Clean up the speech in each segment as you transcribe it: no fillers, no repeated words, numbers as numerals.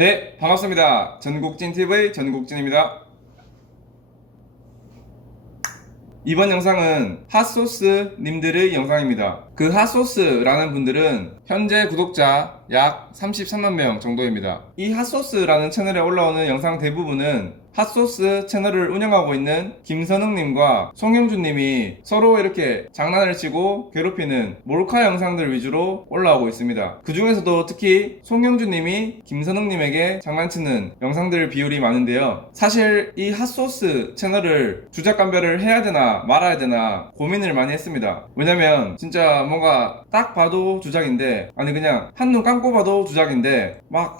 네, 반갑습니다. 전국진TV 전국진입니다. 이번 영상은 핫소스님들의 영상입니다. 그 핫소스라는 분들은 현재 구독자 약 33만 명 정도입니다. 이 핫소스라는 채널에 올라오는 영상 대부분은 핫소스 채널을 운영하고 있는 김선흥님과 송영준님이 서로 이렇게 장난을 치고 괴롭히는 몰카 영상들 위주로 올라오고 있습니다. 그 중에서도 특히 송영준님이 김선흥님에게 장난치는 영상들 비율이 많은데요. 사실 이 핫소스 채널을 주작감별을 해야 되나 말아야 되나 고민을 많이 했습니다. 왜냐면 진짜 뭔가 딱 봐도 주작인데, 아니 그냥 한눈 감고 봐도 주작인데 막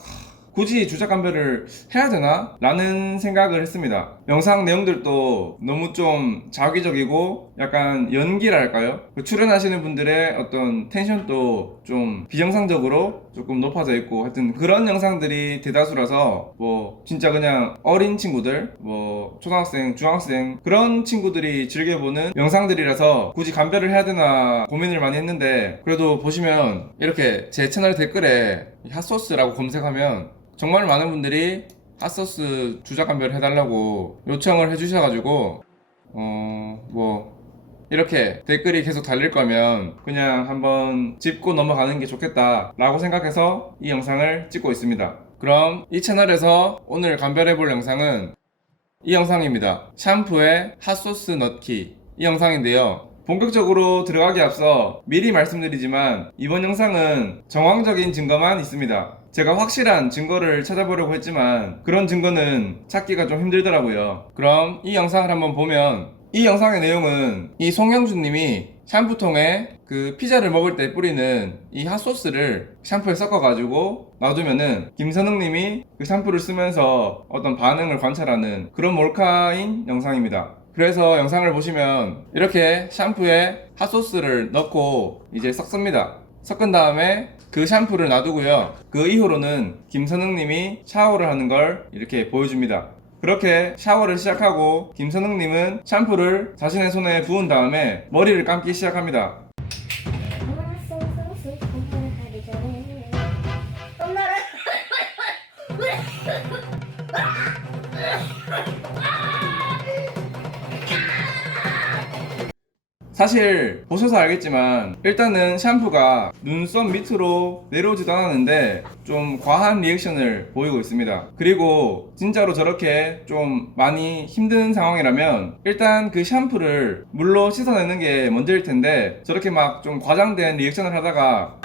굳이 주작감별을 해야 되나? 라는 생각을 했습니다. 영상 내용들도 너무 좀 자기적이고 약간 연기랄까요? 출연하시는 분들의 어떤 텐션도 좀 비정상적으로 조금 높아져 있고, 하여튼 그런 영상들이 대다수라서 뭐 진짜 그냥 어린 친구들, 뭐 초등학생, 중학생 그런 친구들이 즐겨보는 영상들이라서 굳이 감별을 해야 되나 고민을 많이 했는데, 그래도 보시면 이렇게 제 채널 댓글에 핫소스라고 검색하면 정말 많은 분들이 핫소스 주작감별 해달라고 요청을 해주셔가지고 뭐 이렇게 댓글이 계속 달릴 거면 그냥 한번 짚고 넘어가는 게 좋겠다 라고 생각해서 이 영상을 찍고 있습니다. 그럼 이 채널에서 오늘 감별해 볼 영상은 이 영상입니다. 샴푸에 핫소스 넣기, 이 영상인데요. 본격적으로 들어가기 앞서 미리 말씀드리지만 이번 영상은 정황적인 증거만 있습니다. 제가 확실한 증거를 찾아보려고 했지만 그런 증거는 찾기가 좀 힘들더라고요. 그럼 이 영상을 한번 보면, 이 영상의 내용은 이 송영준님이 샴푸통에 그 피자를 먹을 때 뿌리는 이 핫소스를 샴푸에 섞어가지고 놔두면은 김선흥님이 그 샴푸를 쓰면서 어떤 반응을 관찰하는 그런 몰카인 영상입니다. 그래서 영상을 보시면 이렇게 샴푸에 핫소스를 넣고 이제 섞습니다. 섞은 다음에 그 샴푸를 놔두고요. 그 이후로는 김선흥님이 샤워를 하는 걸 이렇게 보여줍니다. 그렇게 샤워를 시작하고 김선흥님은 샴푸를 자신의 손에 부은 다음에 머리를 감기 시작합니다. 사실 보셔서 알겠지만 일단은 샴푸가 눈썹 밑으로 내려오지도 않았는데 좀 과한 리액션을 보이고 있습니다. 그리고 진짜로 저렇게 좀 많이 힘든 상황이라면 일단 그 샴푸를 물로 씻어내는 게 먼저일 텐데, 저렇게 막 좀 과장된 리액션을 하다가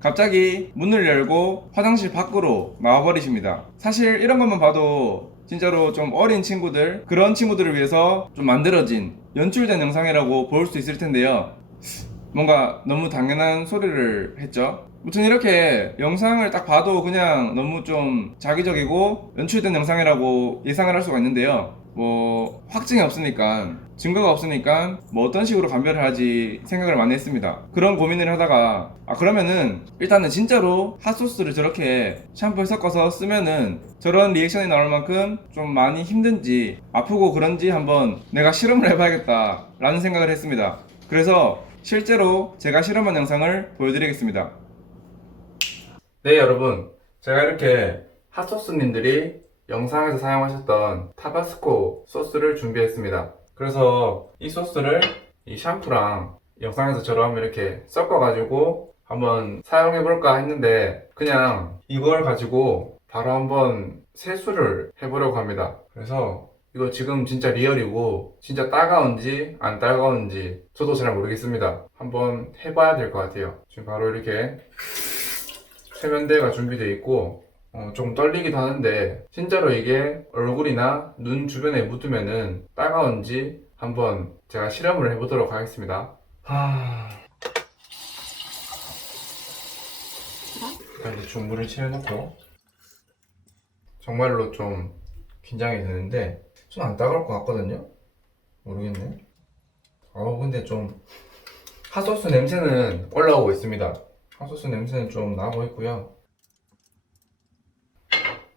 갑자기 문을 열고 화장실 밖으로 나와버리십니다. 사실 이런 것만 봐도 진짜로 좀 어린 친구들, 그런 친구들을 위해서 좀 만들어진 연출된 영상이라고 볼 수 있을 텐데요. 뭔가 너무 당연한 소리를 했죠. 무튼 이렇게 영상을 딱 봐도 그냥 너무 좀 자기적이고 연출된 영상이라고 예상을 할 수가 있는데요. 뭐 확증이 없으니까, 증거가 없으니까 뭐 어떤 식으로 감별을 하지 생각을 많이 했습니다. 그런 고민을 하다가 그러면은 일단은 진짜로 핫소스를 저렇게 샴푸에 섞어서 쓰면은 저런 리액션이 나올 만큼 좀 많이 힘든지 아프고 그런지 한번 내가 실험을 해봐야겠다 라는 생각을 했습니다. 그래서 실제로 제가 실험한 영상을 보여드리겠습니다. 네, 여러분, 제가 이렇게 핫소스님들이 영상에서 사용하셨던 타바스코 소스를 준비했습니다. 그래서 이 소스를 이 샴푸랑 영상에서처럼 이렇게 섞어가지고 한번 사용해볼까 했는데 그냥 이걸 가지고 바로 한번 세수를 해보려고 합니다. 그래서 이거 지금 진짜 리얼이고 진짜 따가운지 안 따가운지 저도 잘 모르겠습니다. 한번 해봐야 될 것 같아요. 지금 바로 이렇게 세면대가 준비되어 있고 조금 떨리기도 하는데 진짜로 이게 얼굴이나 눈 주변에 묻으면은 따가운지 한번 제가 실험을 해보도록 하겠습니다. 일단 대충 물을 채워놓고, 정말로 좀 긴장이 되는데 좀 안 따가울 것 같거든요? 모르겠네. 근데 좀 핫소스 냄새는 올라오고 있습니다. 핫소스 냄새는 좀 나고 있고요.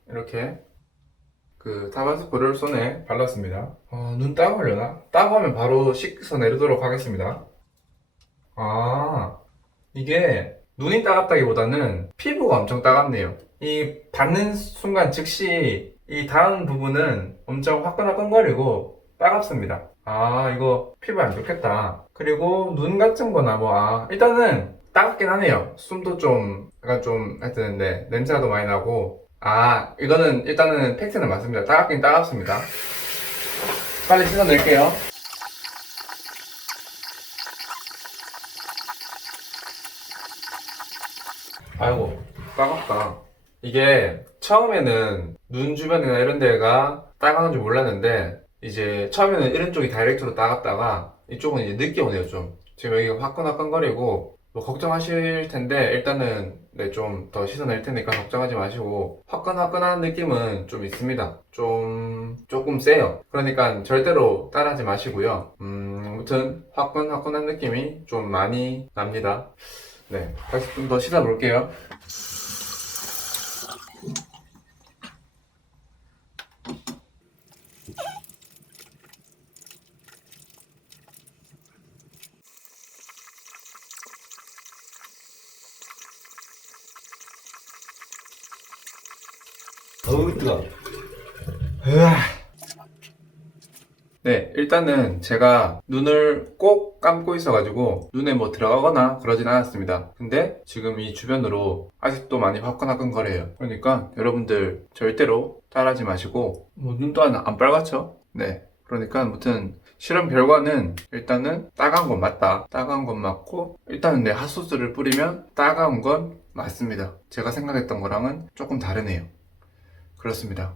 이렇게 그 타바스코를 손에 발랐습니다. 눈 따가우려나? 따가우면 바로 씻어내도록 하겠습니다. 이게 눈이 따갑다기보다는 피부가 엄청 따갑네요. 이 받는 순간 즉시 이 닿은 부분은 엄청 화끈화끈거리고 따갑습니다. 아, 이거 피부에 안 좋겠다. 그리고 눈 같은 거나 일단은 따갑긴 하네요. 숨도 좀 약간 좀 하여튼 네, 냄새가 더 많이 나고. 아, 이거는 일단은 팩트는 맞습니다. 따갑긴 따갑습니다. 빨리 씻어낼게요. 아이고, 따갑다. 이게 처음에는 눈 주변이나 이런 데가 따가운 줄 몰랐는데, 이제 처음에는 이런 쪽이 다이렉트로 따갑다가 이쪽은 이제 늦게 오네요, 좀. 지금 여기가 화끈화끈거리고, 뭐 걱정하실 텐데, 일단은 네, 좀 더 씻어낼 테니까 걱정하지 마시고, 화끈화끈한 느낌은 좀 있습니다. 조금 세요. 그러니까 절대로 따라하지 마시고요. 아무튼 화끈화끈한 느낌이 좀 많이 납니다. 네, 다시 좀 더 씻어볼게요. 어우, 뜨거. 네, 일단은 제가 눈을 꼭 감고 있어가지고 눈에 뭐 들어가거나 그러진 않았습니다. 근데 지금 이 주변으로 아직도 많이 화끈화끈거려요. 그러니까 여러분들 절대로 따라하지 마시고, 뭐 눈도 안 빨갛죠? 네. 그러니까 아무튼 실험 결과는 일단은 따가운 건 맞다. 따가운 건 맞고, 일단은 네, 핫소스를 뿌리면 따가운 건 맞습니다. 제가 생각했던 거랑은 조금 다르네요. 그렇습니다.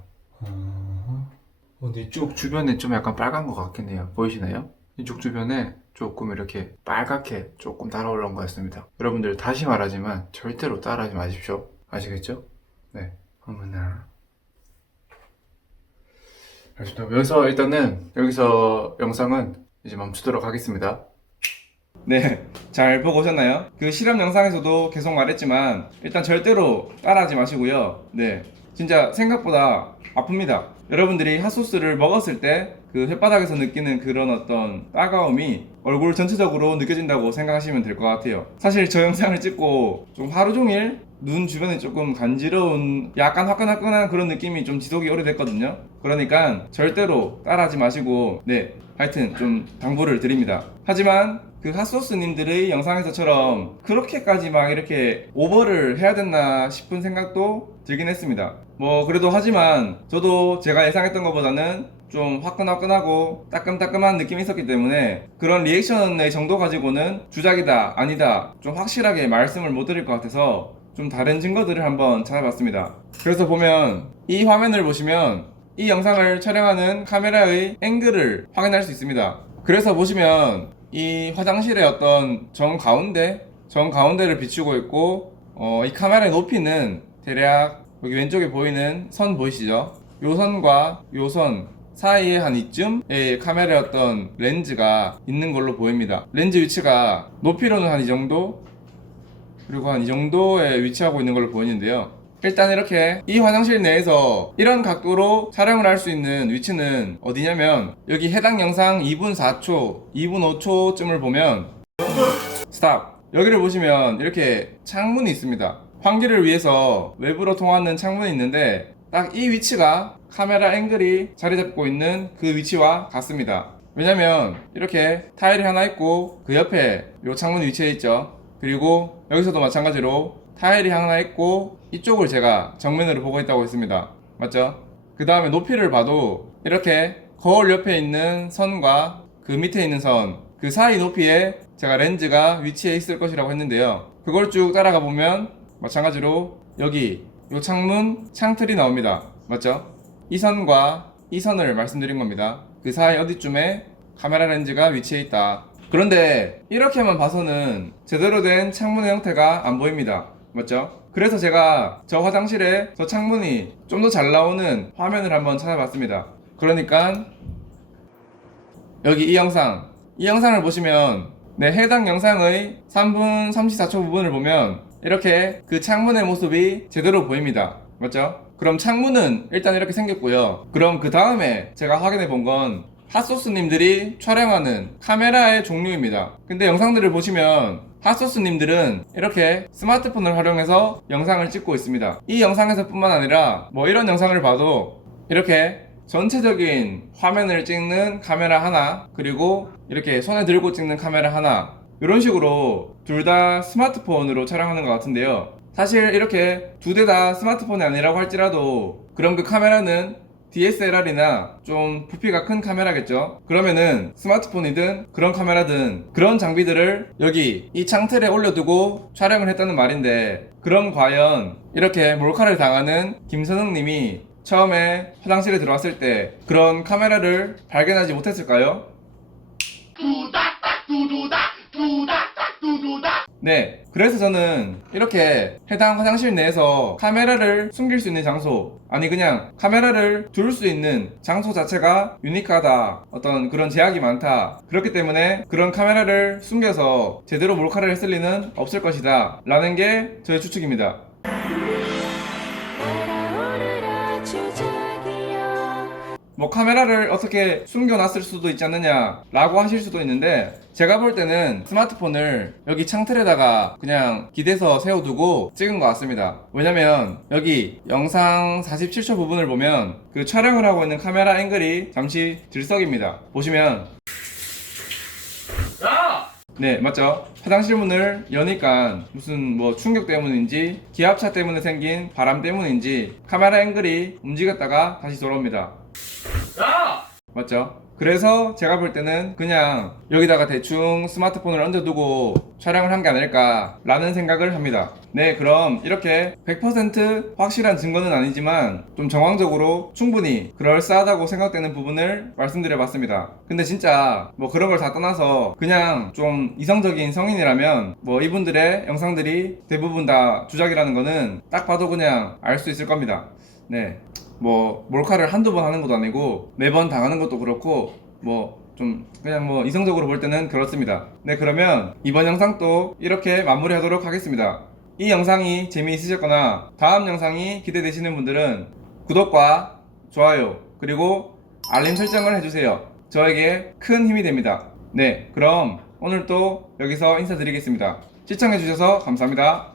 근데 이쪽 주변에 좀 약간 빨간 것 같긴 해요. 보이시나요? 이쪽 주변에 조금 이렇게 빨갛게 조금 달아올라온 것 같습니다. 여러분들 다시 말하지만 절대로 따라하지 마십시오. 아시겠죠? 네. 어머나. 알겠습니다. 여기서 영상은 이제 멈추도록 하겠습니다. 네, 잘 보고 오셨나요? 그 실험 영상에서도 계속 말했지만 일단 절대로 따라하지 마시고요. 네, 진짜 생각보다 아픕니다. 여러분들이 핫소스를 먹었을 때 그 혓바닥에서 느끼는 그런 어떤 따가움이 얼굴 전체적으로 느껴진다고 생각하시면 될 것 같아요. 사실 저 영상을 찍고 좀 하루 종일 눈 주변에 조금 간지러운 약간 화끈화끈한 그런 느낌이 좀 지속이 오래됐거든요. 그러니까 절대로 따라하지 마시고, 네, 하여튼 좀 당부를 드립니다. 하지만 그 핫소스님들의 영상에서처럼 그렇게까지 막 이렇게 오버를 해야 됐나 싶은 생각도 들긴 했습니다. 뭐 그래도 하지만 저도 제가 예상했던 것보다는 좀 화끈화끈하고 따끔따끔한 느낌이 있었기 때문에 그런 리액션의 정도 가지고는 주작이다 아니다 좀 확실하게 말씀을 못 드릴 것 같아서 좀 다른 증거들을 한번 찾아봤습니다. 그래서 보면 이 화면을 보시면 이 영상을 촬영하는 카메라의 앵글을 확인할 수 있습니다. 그래서 보시면 이 화장실의 어떤 정가운데를 비추고 있고, 이 카메라의 높이는 대략 여기 왼쪽에 보이는 선 보이시죠? 요 선과 요 선 사이에 한 이쯤에 카메라의 어떤 렌즈가 있는 걸로 보입니다. 렌즈 위치가 높이로는 한 이 정도, 그리고 한 이 정도에 위치하고 있는 걸로 보이는데요. 일단 이렇게 이 화장실 내에서 이런 각도로 촬영을 할 수 있는 위치는 어디냐면 여기 해당 영상 2분 4초, 2분 5초쯤을 보면 스탑! 여기를 보시면 이렇게 창문이 있습니다. 환기를 위해서 외부로 통하는 창문이 있는데 딱 이 위치가 카메라 앵글이 자리 잡고 있는 그 위치와 같습니다. 왜냐면 이렇게 타일이 하나 있고 그 옆에 이 창문이 위치해 있죠. 그리고 여기서도 마찬가지로 타일이 하나 있고 이쪽을 제가 정면으로 보고 있다고 했습니다. 맞죠? 그 다음에 높이를 봐도 이렇게 거울 옆에 있는 선과 그 밑에 있는 선, 그 사이 높이에 제가 렌즈가 위치해 있을 것이라고 했는데요. 그걸 쭉 따라가 보면 마찬가지로 여기 이 창문 창틀이 나옵니다. 맞죠? 이 선과 이 선을 말씀드린 겁니다. 그 사이 어디쯤에 카메라 렌즈가 위치해 있다. 그런데 이렇게만 봐서는 제대로 된 창문의 형태가 안 보입니다. 맞죠? 그래서 제가 저 화장실에 저 창문이 좀 더 잘 나오는 화면을 한번 찾아봤습니다. 그러니까 여기 이 영상을 보시면 해당 영상의 3분 34초 부분을 보면 이렇게 그 창문의 모습이 제대로 보입니다. 맞죠? 그럼 창문은 일단 이렇게 생겼고요. 그럼 그 다음에 제가 확인해 본 건 핫소스님들이 촬영하는 카메라의 종류입니다. 근데 영상들을 보시면 핫소스님들은 이렇게 스마트폰을 활용해서 영상을 찍고 있습니다. 이 영상에서 뿐만 아니라 뭐 이런 영상을 봐도 이렇게 전체적인 화면을 찍는 카메라 하나, 그리고 이렇게 손에 들고 찍는 카메라 하나, 이런 식으로 둘 다 스마트폰으로 촬영하는 것 같은데요. 사실 이렇게 두 대 다 스마트폰이 아니라고 할지라도 그럼 그 카메라는 DSLR이나 좀 부피가 큰 카메라겠죠. 그러면은 스마트폰이든 그런 카메라든 그런 장비들을 여기 이 창틀에 올려두고 촬영을 했다는 말인데, 그럼 과연 이렇게 몰카를 당하는 김선웅 님이 처음에 화장실에 들어왔을 때 그런 카메라를 발견하지 못했을까요? 네, 그래서 저는 이렇게 해당 화장실 내에서 카메라를 숨길 수 있는 장소, 아니 그냥 카메라를 둘 수 있는 장소 자체가 유니크하다, 어떤 그런 제약이 많다, 그렇기 때문에 그런 카메라를 숨겨서 제대로 몰카를 했을 리는 없을 것이다 라는 게 저의 추측입니다. 뭐 카메라를 어떻게 숨겨놨을 수도 있지 않느냐 라고 하실 수도 있는데, 제가 볼 때는 스마트폰을 여기 창틀에다가 그냥 기대서 세워두고 찍은 것 같습니다. 왜냐면 여기 영상 47초 부분을 보면 그 촬영을 하고 있는 카메라 앵글이 잠시 들썩입니다. 보시면 네, 맞죠? 화장실 문을 여니까 무슨 뭐 충격 때문인지 기압차 때문에 생긴 바람 때문인지 카메라 앵글이 움직였다가 다시 돌아옵니다. 맞죠? 그래서 제가 볼 때는 그냥 여기다가 대충 스마트폰을 얹어두고 촬영을 한 게 아닐까 라는 생각을 합니다. 네, 그럼 이렇게 100% 확실한 증거는 아니지만 좀 정황적으로 충분히 그럴싸하다고 생각되는 부분을 말씀드려 봤습니다. 근데 진짜 뭐 그런 걸 다 떠나서 그냥 좀 이성적인 성인이라면 뭐 이분들의 영상들이 대부분 다 주작이라는 거는 딱 봐도 그냥 알 수 있을 겁니다. 네, 뭐 몰카를 한두 번 하는 것도 아니고 매번 당하는 것도 그렇고 뭐 좀 그냥 뭐 이성적으로 볼 때는 그렇습니다. 네, 그러면 이번 영상도 이렇게 마무리하도록 하겠습니다. 이 영상이 재미있으셨거나 다음 영상이 기대되시는 분들은 구독과 좋아요 그리고 알림 설정을 해주세요. 저에게 큰 힘이 됩니다. 네, 그럼 오늘 또 여기서 인사드리겠습니다. 시청해주셔서 감사합니다.